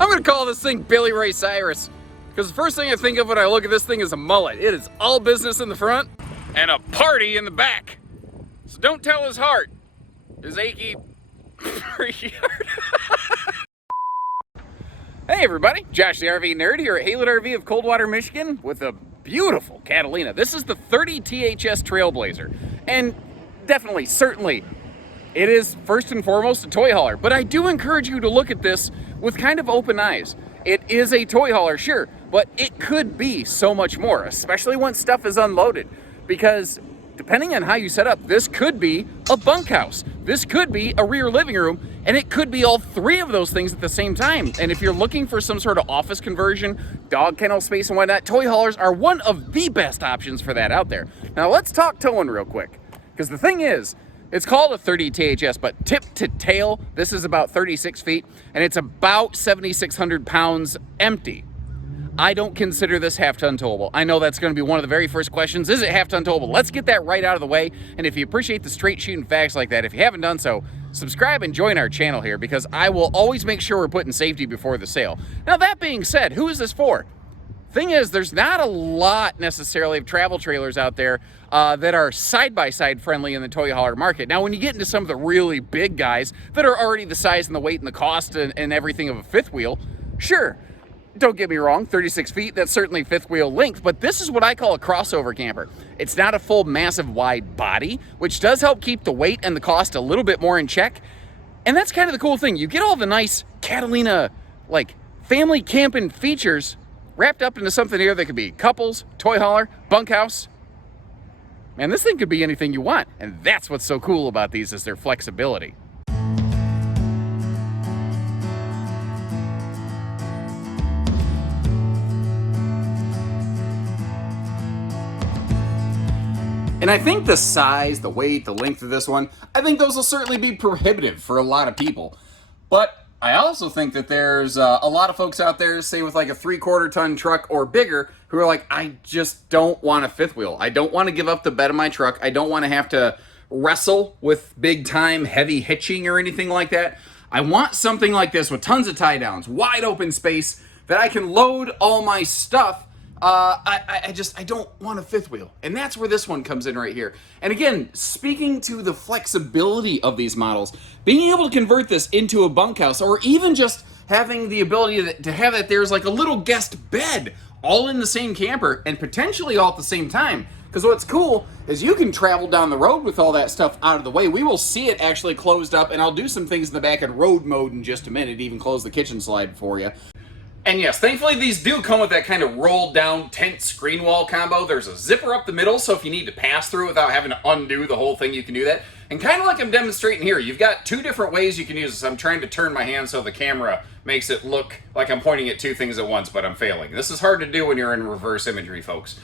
I'm gonna call this thing Billy Ray Cyrus, because the first thing I think of when I look at this thing is a mullet. It is all business in the front and a party in the back. So don't tell his heart, his achy yard. Hey everybody, Josh the RV Nerd here at Haylett RV of Coldwater, Michigan with a beautiful Catalina. This is the 30 THS TrailBlazer, and definitely, certainly, it is first and foremost a toy hauler, but I do encourage you to look at this with kind of open eyes. It is a toy hauler, sure, but it could be so much more, especially when stuff is unloaded, because depending on how you set up, this could be a bunkhouse, this could be a rear living room, and it could be all three of those things at the same time. And if you're looking for some sort of office conversion, dog kennel space and whatnot, toy haulers are one of the best options for that out there. Now let's talk towing real quick, because the thing is, it's called a 30 THS, but tip to tail, this is about 36 feet, and it's about 7,600 pounds empty. I don't consider this half-ton towable. I know that's going to be one of the very first questions. Is it half-ton towable? Let's get that right out of the way. And if you appreciate the straight shooting facts like that, if you haven't done so, subscribe and join our channel here, because I will always make sure we're putting safety before the sale. Now, that being said, who is this for? Thing is, there's not a lot necessarily of travel trailers out there that are side-by-side friendly in the toy hauler market. Now, when you get into some of the really big guys that are already the size and the weight and the cost and everything of a fifth wheel, sure. Don't get me wrong, 36 feet, that's certainly fifth wheel length, but this is what I call a crossover camper. It's not a full, massive, wide body, which does help keep the weight and the cost a little bit more in check. And that's kind of the cool thing. You get all the nice Catalina, like, family camping features wrapped up into something here that could be couples, toy hauler, bunkhouse. Man, this thing could be anything you want. And that's what's so cool about these, is their flexibility. And I think the size, the weight, the length of this one, I think those will certainly be prohibitive for a lot of people. But I also think that there's a lot of folks out there, say with like a 3/4 ton truck or bigger, who are like, I just don't want a fifth wheel. I don't want to give up the bed of my truck. I don't want to have to wrestle with big time heavy hitching or anything like that. I want something like this with tons of tie downs, wide open space that I can load all my stuff. I don't want a fifth wheel. And that's where this one comes in right here. And again, speaking to the flexibility of these models, being able to convert this into a bunkhouse, or even just having the ability to have that there's like a little guest bed all in the same camper and potentially all at the same time. Because what's cool is you can travel down the road with all that stuff out of the way. We will see it actually closed up, and I'll do some things in the back in road mode in just a minute, even close the kitchen slide for you. And yes, thankfully these do come with that kind of rolled down tent screen wall combo. There's a zipper up the middle, so if you need to pass through without having to undo the whole thing, you can do that. And kind of like I'm demonstrating here, you've got two different ways you can use this. I'm trying to turn my hand so the camera makes it look like I'm pointing at two things at once, but I'm failing. This is hard to do when you're in reverse imagery, folks.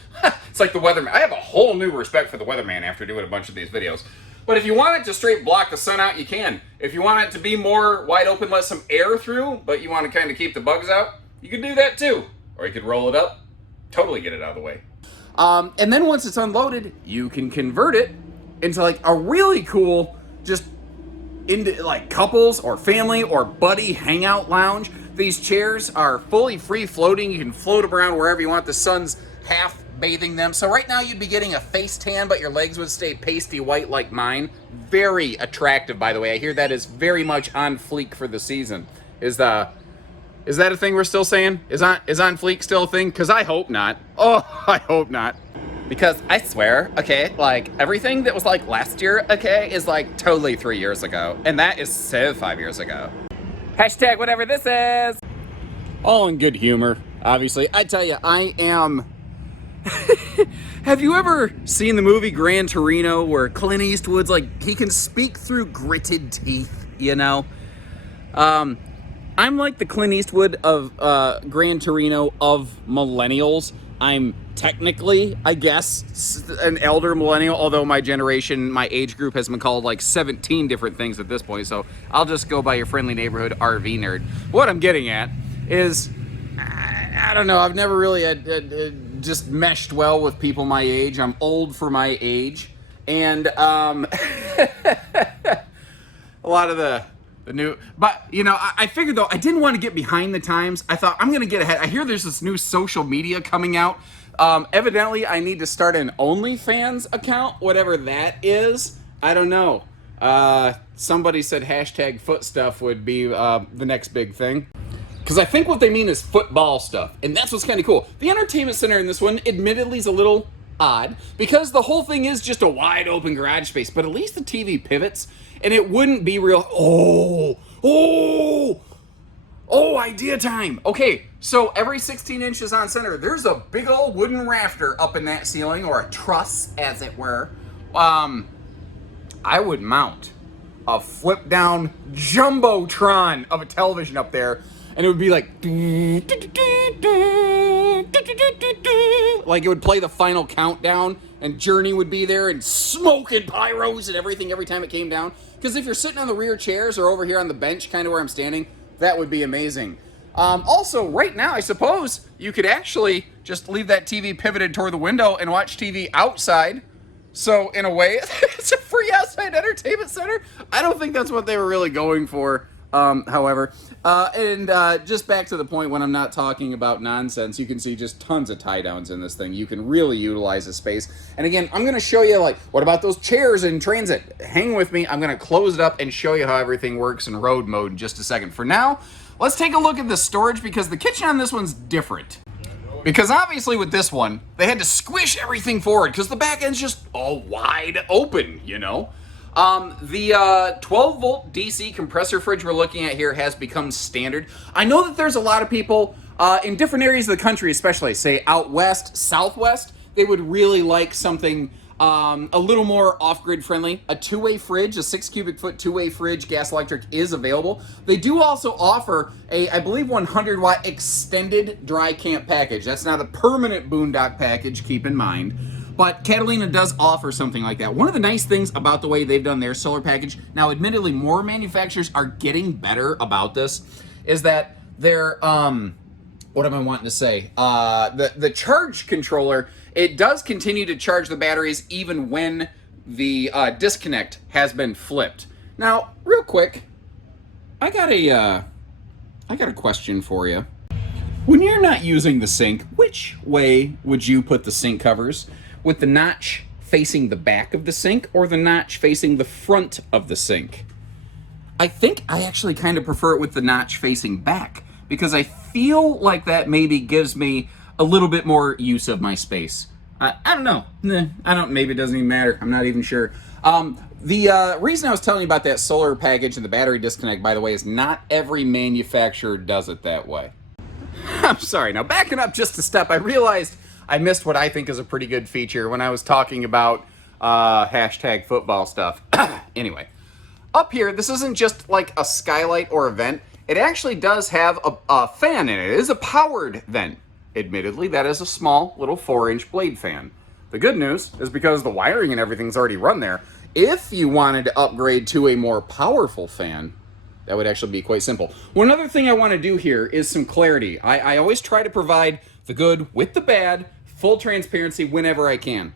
It's like the weatherman. I have a whole new respect for the weatherman after doing a bunch of these videos. But if you want it to straight block the sun out, you can. If you want it to be more wide open, let some air through, but you want to kind of keep the bugs out, you can do that too. Or you could roll it up, totally get it out of the way. And then once it's unloaded, you can convert it into like a really cool, just into like couples or family or buddy hangout lounge. These chairs are fully free floating. You can float around wherever you want. The sun's half bathing them. So right now you'd be getting a face tan, but your legs would stay pasty white like mine. Very attractive, by the way. I hear that is very much on fleek for the season. Is that a thing we're still saying? Is on fleek still a thing? Because I hope not. Oh, I hope not. Because I swear, okay, like everything that was like last year, okay, is like totally 3 years ago. And that is so 5 years ago. Hashtag whatever this is. All in good humor, obviously. I tell you, I am... Have you ever seen the movie Gran Torino where Clint Eastwood's like, he can speak through gritted teeth, you know? I'm like the Clint Eastwood of Gran Torino of millennials. I'm technically, I guess, an elder millennial, although my generation, my age group has been called like 17 different things at this point, so I'll just go by your friendly neighborhood RV nerd. What I'm getting at is, I don't know, I've never really just meshed well with people my age. I'm old for my age, and a lot of the The new, but you know, I figured though I didn't want to get behind the times. I thought I'm gonna get ahead. I hear there's this new social media coming out. Evidently, I need to start an OnlyFans account, whatever that is. I don't know. Somebody said hashtag foot stuff would be the next big thing. Because I think what they mean is football stuff, and that's what's kind of cool. The entertainment center in this one, admittedly, is a little odd because the whole thing is just a wide open garage space, but at least the TV pivots, and it wouldn't be real. Oh, idea time. Okay, so every 16 inches on center, there's a big old wooden rafter up in that ceiling, or a truss, as it were. I would mount a flip down jumbotron of a television up there, and it would be like it would play the final countdown, and Journey would be there, and smoke and pyros and everything every time it came down. Because if you're sitting on the rear chairs or over here on the bench, kind of where I'm standing, that would be amazing. Also, right now, I suppose you could actually just leave that TV pivoted toward the window and watch TV outside. So, in a way, it's a free outside entertainment center. I don't think that's what they were really going for, however. Just back to the point when I'm not talking about nonsense, you can see just tons of tie-downs in this thing. You can really utilize the space. And again, I'm going to show you, like, what about those chairs in transit? Hang with me. I'm going to close it up and show you how everything works in road mode in just a second. For now, let's take a look at the storage, because the kitchen on this one's different. Because obviously with this one, they had to squish everything forward because the back end's just all wide open, you know? The 12-volt DC compressor fridge we're looking at here has become standard. I know that there's a lot of people in different areas of the country, especially, say, out west, southwest, they would really like something a little more off-grid friendly. A two-way fridge, a 6 cubic foot two-way fridge, gas electric, is available. They do also offer a, I believe, 100-watt extended dry camp package. That's not a permanent boondock package, keep in mind. But Catalina does offer something like that. One of the nice things about the way they've done their solar package, now admittedly more manufacturers are getting better about this, is that their, what am I wanting to say? The charge controller, it does continue to charge the batteries even when the disconnect has been flipped. Now, real quick, I got a question for you. When you're not using the sink, which way would you put the sink covers? With the notch facing the back of the sink or the notch facing the front of the sink? I think I actually kind of prefer it with the notch facing back, because I feel like that maybe gives me a little bit more use of my space. I don't know. Maybe it doesn't even matter. I'm not even sure. The reason I was telling you about that solar package and the battery disconnect, by the way, is not every manufacturer does it that way. I'm sorry. Now, backing up just a step, I realized I missed what I think is a pretty good feature when I was talking about hashtag football stuff. Anyway, up here, this isn't just like a skylight or a vent. It actually does have a fan in it. It is a powered vent. Admittedly, that is a small little 4-inch blade fan. The good news is because the wiring and everything's already run there, if you wanted to upgrade to a more powerful fan, that would actually be quite simple. One other thing I want to do here is some clarity. I always try to provide the good with the bad, full transparency whenever I can.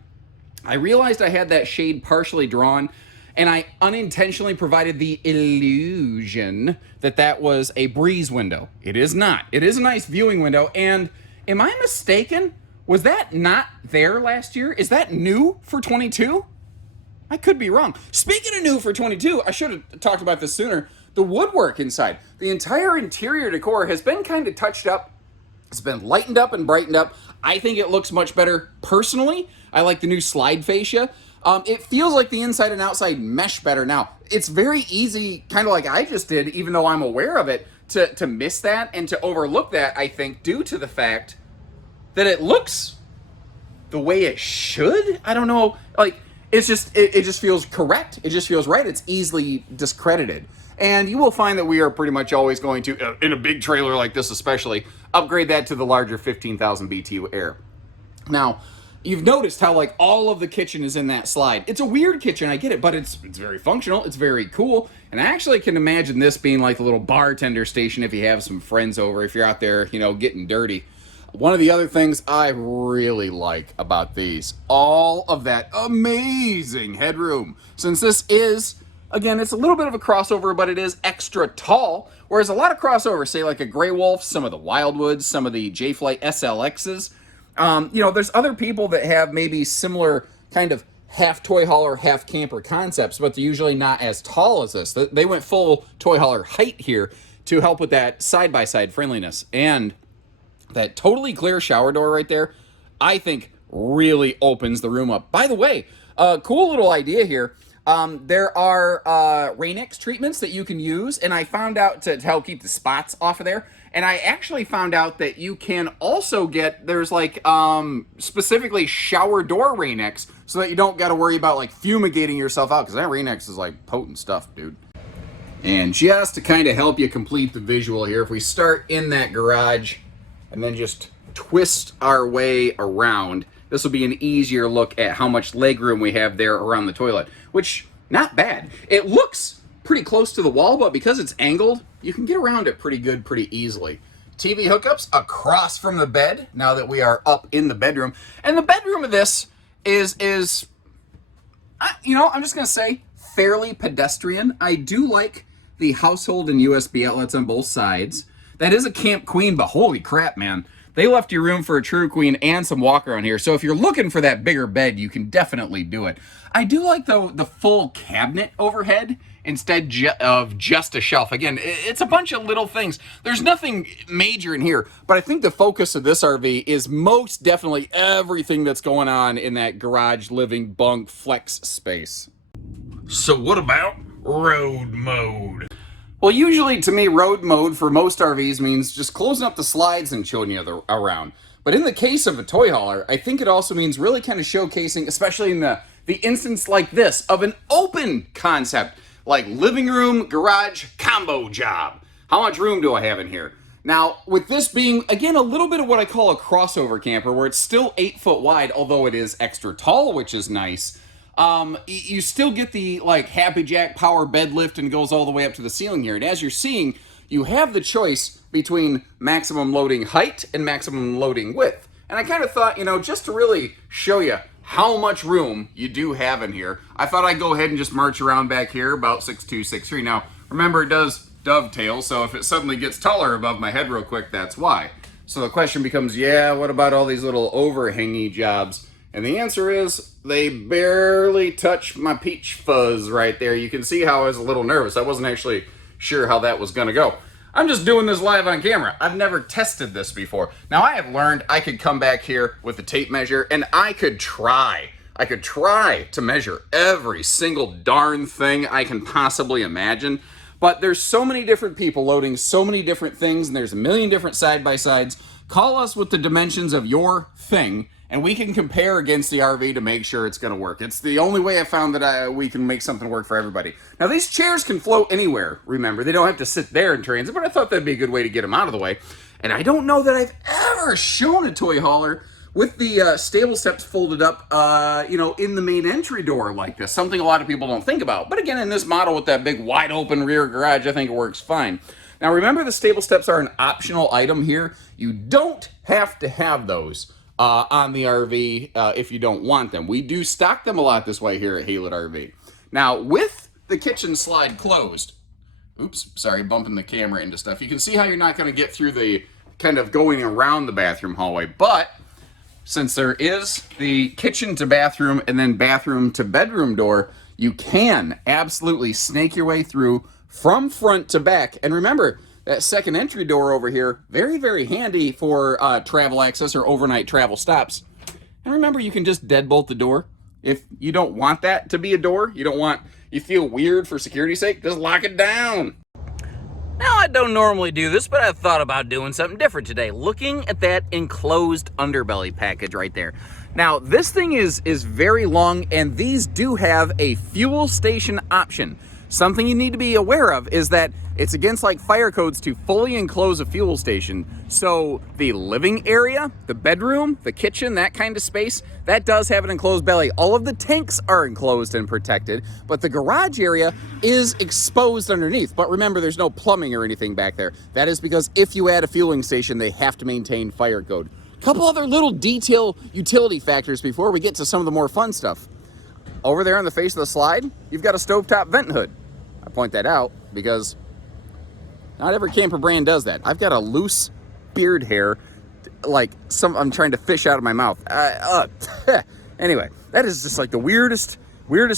I realized I had that shade partially drawn, and I unintentionally provided the illusion that that was a breeze window. It is not. It is a nice viewing window, and am I mistaken? Was that not there last year? Is that new for 22? I could be wrong. Speaking of new for 22, I should have talked about this sooner. The woodwork inside. The entire interior decor has been kind of touched up. It's been lightened up and brightened up. I think it looks much better personally. I like the new slide fascia. It feels like the inside and outside mesh better now. It's very easy, kind of like I just did, even though I'm aware of it, to miss that and to overlook that, I think, due to the fact that it looks the way it should. I don't know, like, it's just, it just feels correct. It just feels right. It's easily discredited. And you will find that we are pretty much always going to, in a big trailer like this especially, upgrade that to the larger 15,000 BTU air. Now, you've noticed how, like, all of the kitchen is in that slide. It's a weird kitchen, I get it, but it's very functional, it's very cool, and I actually can imagine this being like a little bartender station if you have some friends over, if you're out there, you know, getting dirty. One of the other things I really like about these, all of that amazing headroom. Since this is Again, it's a little bit of a crossover, but it is extra tall, whereas a lot of crossovers, say like a Grey Wolf, some of the Wildwoods, some of the J-Flight SLXs, there's other people that have maybe similar kind of half toy hauler, half camper concepts, but they're usually not as tall as this. They went full toy hauler height here to help with that side-by-side friendliness. And that totally clear shower door right there, I think really opens the room up. By the way, cool little idea here. There are Rain-X treatments that you can use, and I found out to help keep the spots off of there. And I actually found out that you can also get, there's like specifically shower door Rain-X, so that you don't got to worry about like fumigating yourself out, because that Rain-X is like potent stuff, dude. And just to kind of help you complete the visual here, if we start in that garage and then just twist our way around, this will be an easier look at how much legroom we have there around the toilet, which, not bad. It looks pretty close to the wall, but because it's angled, you can get around it pretty good, pretty easily. TV hookups across from the bed, now that we are up in the bedroom. And the bedroom of this is I'm just going to say, fairly pedestrian. I do like the household and USB outlets on both sides. That is a Camp Queen, but holy crap, man. They left you room for a true queen and some walker on here. So if you're looking for that bigger bed, you can definitely do it. I do like, though, the full cabinet overhead instead of just a shelf. Again, it's a bunch of little things. There's nothing major in here, but I think the focus of this RV is most definitely everything that's going on in that garage, living, bunk, flex space. So what about road mode? Well, usually to me, road mode for most RVs means just closing up the slides and showing you around. But in the case of a toy hauler, I think it also means really kind of showcasing, especially in the instance like this, of an open concept, like living room, garage, combo job. How much room do I have in here? Now, with this being, again, a little bit of what I call a crossover camper, where it's still 8 foot wide, although it is extra tall, which is nice. You still get the like Happy Jack power bed lift and goes all the way up to the ceiling here. And as you're seeing, you have the choice between maximum loading height and maximum loading width. And I kind of thought, just to really show you how much room you do have in here, I thought I'd go ahead and just march around back here about 6'2", 6'3". Now, remember, it does dovetail, so if it suddenly gets taller above my head real quick, that's why. So the question becomes, what about all these little overhangy jobs? And the answer is, they barely touch my peach fuzz right there. You can see how I was a little nervous. I wasn't actually sure how that was gonna go. I'm just doing this live on camera. I've never tested this before. Now, I have learned I could come back here with a tape measure and I could try to measure every single darn thing I can possibly imagine. But there's so many different people loading so many different things, and there's a million different side-by-sides. Call us with the dimensions of your thing, and we can compare against the RV to make sure it's going to work. It's the only way I found that we can make something work for everybody. Now, these chairs can float anywhere, remember. They don't have to sit there in transit, but I thought that'd be a good way to get them out of the way. And I don't know that I've ever shown a toy hauler with the stable steps folded up, in the main entry door like this. Something a lot of people don't think about. But again, in this model with that big wide open rear garage, I think it works fine. Now, remember, the stable steps are an optional item here. You don't have to have those on the RV if you don't want them. We do stock them a lot this way here at Haylett RV. Now, with the kitchen slide closed, oops, sorry, bumping the camera into stuff. You can see how you're not going to get through the kind of going around the bathroom hallway, but since there is the kitchen to bathroom and then bathroom to bedroom door, you can absolutely snake your way through from front to back. And remember, that second entry door over here, very, very handy for travel access or overnight travel stops. And remember, you can just deadbolt the door. If you don't want that to be a door, you feel weird for security's sake, just lock it down. Now, I don't normally do this, but I thought about doing something different today. Looking at that enclosed underbelly package right there. Now, this thing is very long, and these do have a fuel station option. Something you need to be aware of is that it's against like fire codes to fully enclose a fuel station. So the living area, the bedroom, the kitchen, that kind of space, that does have an enclosed belly. All of the tanks are enclosed and protected, but the garage area is exposed underneath. But remember, there's no plumbing or anything back there. That is because if you add a fueling station, they have to maintain fire code. A couple other little detail utility factors before we get to some of the more fun stuff. Over there on the face of the slide, you've got a stovetop vent hood. I point that out because not every camper brand does that. I've got a loose beard hair, like I'm trying to fish out of my mouth. Anyway, that is just like the weirdest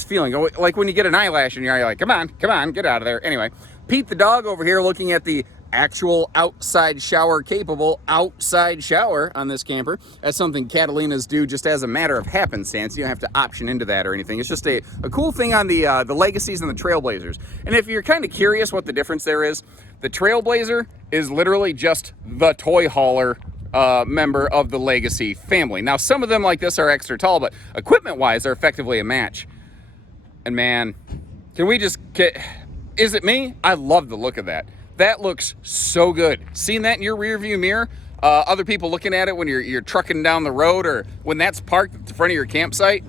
feeling. Like when you get an eyelash in your eye, you're like, come on, get out of there. Anyway, Pete the dog over here looking at the actual outside shower capable outside shower on this camper. That's something Catalinas do just as a matter of happenstance. You don't have to option into that or anything. It's just a cool thing on the Legacies and the TrailBlazers. And if you're kind of curious what the difference there is, the TrailBlazer is literally just the toy hauler member of the Legacy family. Now, some of them like this are extra tall, but equipment-wise, they're effectively a match. And man, can we just get... Is it me? I love the look of that. That looks so good. Seeing that in your rear view mirror, other people looking at it when you're trucking down the road or when that's parked at the front of your campsite,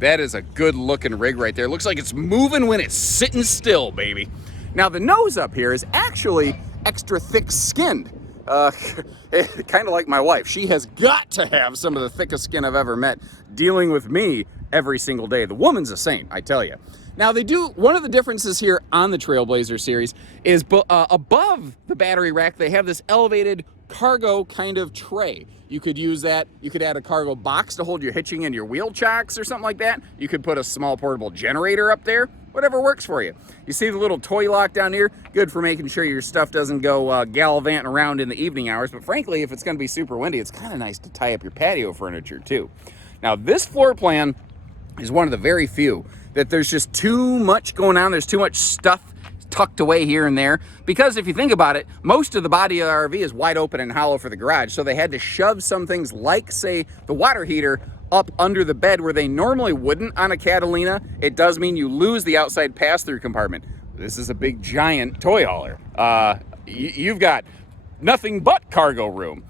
that is a good looking rig right there. It looks like it's moving when it's sitting still, baby. Now the nose up here is actually extra thick skinned. Kind of like my wife. She has got to have some of the thickest skin I've ever met dealing with me every single day. The woman's a saint, I tell you. Now they do, one of the differences here on the TrailBlazer series is above the battery rack, they have this elevated cargo kind of tray. You could use that, you could add a cargo box to hold your hitching and your wheel chocks or something like that. You could put a small portable generator up there, whatever works for you. You see the little toy lock down here? Good for making sure your stuff doesn't go gallivanting around in the evening hours, but frankly, if it's gonna be super windy, it's kind of nice to tie up your patio furniture too. Now this floor plan is one of the very few that there's just too much going on. There's too much stuff tucked away here and there. Because if you think about it, most of the body of the RV is wide open and hollow for the garage. So they had to shove some things like, say, the water heater up under the bed where they normally wouldn't on a Catalina. It does mean you lose the outside pass-through compartment. This is a big, giant toy hauler. You've got nothing but cargo room.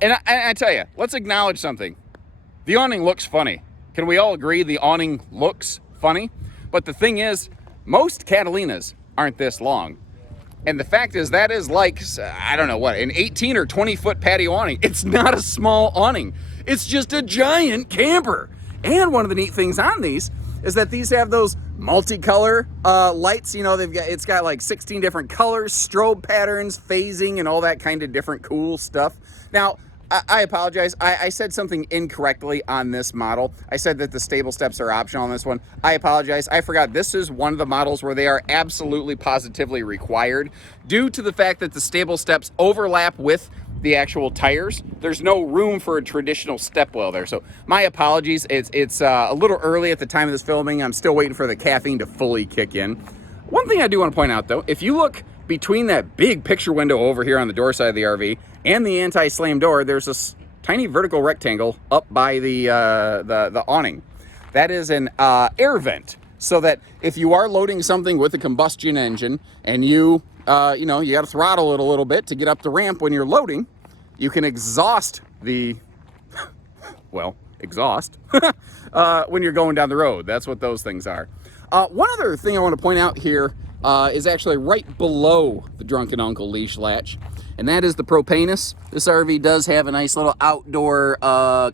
And I tell you, let's acknowledge something. The awning looks funny. Can we all agree the awning looks funny? But the thing is, most Catalinas aren't this long. And the fact is, that is like, I don't know what, an 18 or 20 foot patio awning. It's not a small awning. It's just a giant camper. And one of the neat things on these is that these have those multicolor lights. You know, it's got like 16 different colors, strobe patterns, phasing, and all that kind of different cool stuff. Now, I apologize. I said something incorrectly on this model. I said that the stable steps are optional on this one. I apologize. I forgot this is one of the models where they are absolutely positively required due to the fact that the stable steps overlap with the actual tires. There's no room for a traditional step well there. So my apologies. It's a little early at the time of this filming. I'm still waiting for the caffeine to fully kick in. One thing I do want to point out though, if you look between that big picture window over here on the door side of the RV and the anti-slam door, there's this tiny vertical rectangle up by the awning. That is an air vent, so that if you are loading something with a combustion engine and you got to throttle it a little bit to get up the ramp when you're loading, you can exhaust the, well, exhaust when you're going down the road. That's what those things are. One other thing I want to point out here is actually right below the Drunken Uncle leash latch, and that is the propanus. This RV does have a nice little outdoor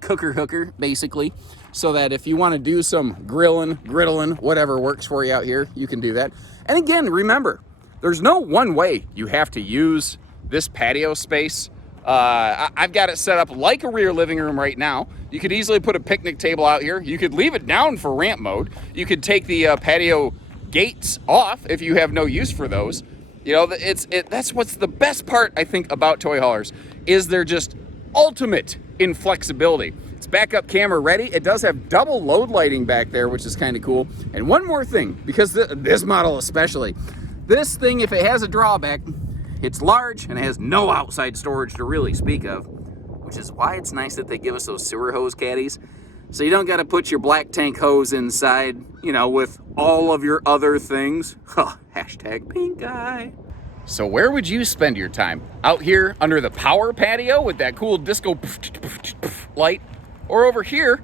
cooker hooker, basically, so that if you want to do some grilling, griddling, whatever works for you out here, you can do that. And again, remember, there's no one way you have to use this patio space. I've got it set up like a rear living room right now. You could easily put a picnic table out here. You could leave it down for ramp mode. You could take the patio gates off if you have no use for those. You know, that's what's the best part, I think, about toy haulers, is they're just ultimate in flexibility. It's backup camera ready. It does have double load lighting back there, which is kind of cool. And one more thing, because this model especially, this thing, if it has a drawback, it's large and it has no outside storage to really speak of, which is why it's nice that they give us those sewer hose caddies. So you don't got to put your black tank hose inside, you know, with all of your other things. Hashtag pink eye. So where would you spend your time? Out here under the power patio with that cool disco light? Or over here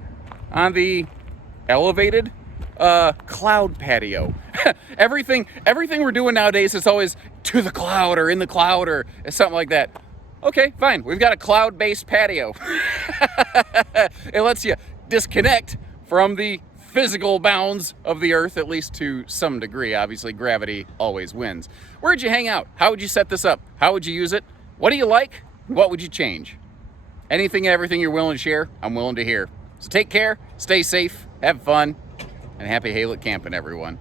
on the elevated cloud patio? Everything we're doing nowadays is always to the cloud or in the cloud or something like that. Okay, fine. We've got a cloud-based patio. It lets you disconnect from the physical bounds of the earth, at least to some degree. Obviously, gravity always wins. Where'd you hang out? How would you set this up? How would you use it? What do you like? What would you change? Anything and everything you're willing to share, I'm willing to hear. So take care, stay safe, have fun, and happy Haylett camping, everyone.